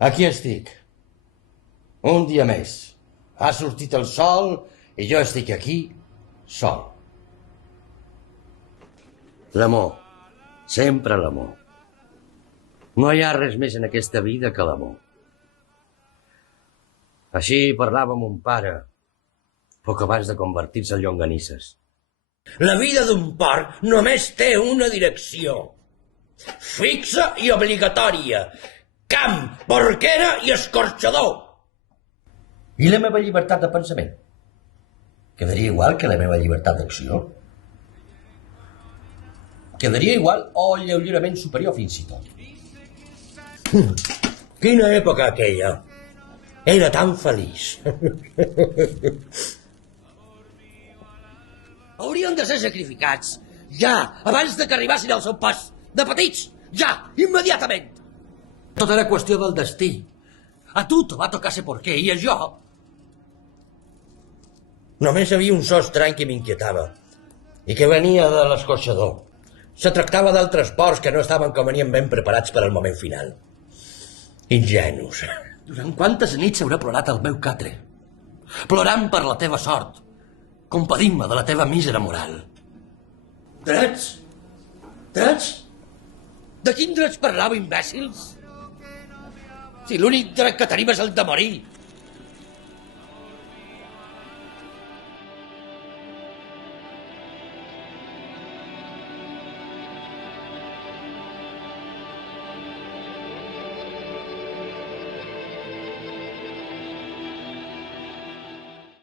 Aquí estic. Un dia més. Ha sortit el sol i jo estic aquí, sol. L'amor. Sempre l'amor. No hi ha res més en aquesta vida que l'amor. Així parlava mon pare, poc abans de convertir-se en llonganisses. La vida d'un porc només té una direcció. Fixa i obligatòria. Camp, porquera i escorxador. I la meva llibertat de pensament? Quedaria igual que la meva llibertat d'acció? Quedaria igual o lleugerament superior fins i tot. Quina època aquella! Era tan feliç. Haurien de ser sacrificats, ja, abans de que arribassin al seu pas. De petits, ja, immediatament. Tot era qüestió del destí. A tu te va tocar ser porquer i a jo... Només hi havia un so estrany que m'inquietava i que venia de l'escorxador. Se tractava d'altres porcs que no estaven convenientment preparats per al moment final. Ingenus. Durant quantes nits haurà plorat el meu catre? Plorant per la teva sort, compadint-me de la teva mísera moral. Drets? Drets? De quin drets parlava, imbècils? Si l'únic dret que tenim és el de morir.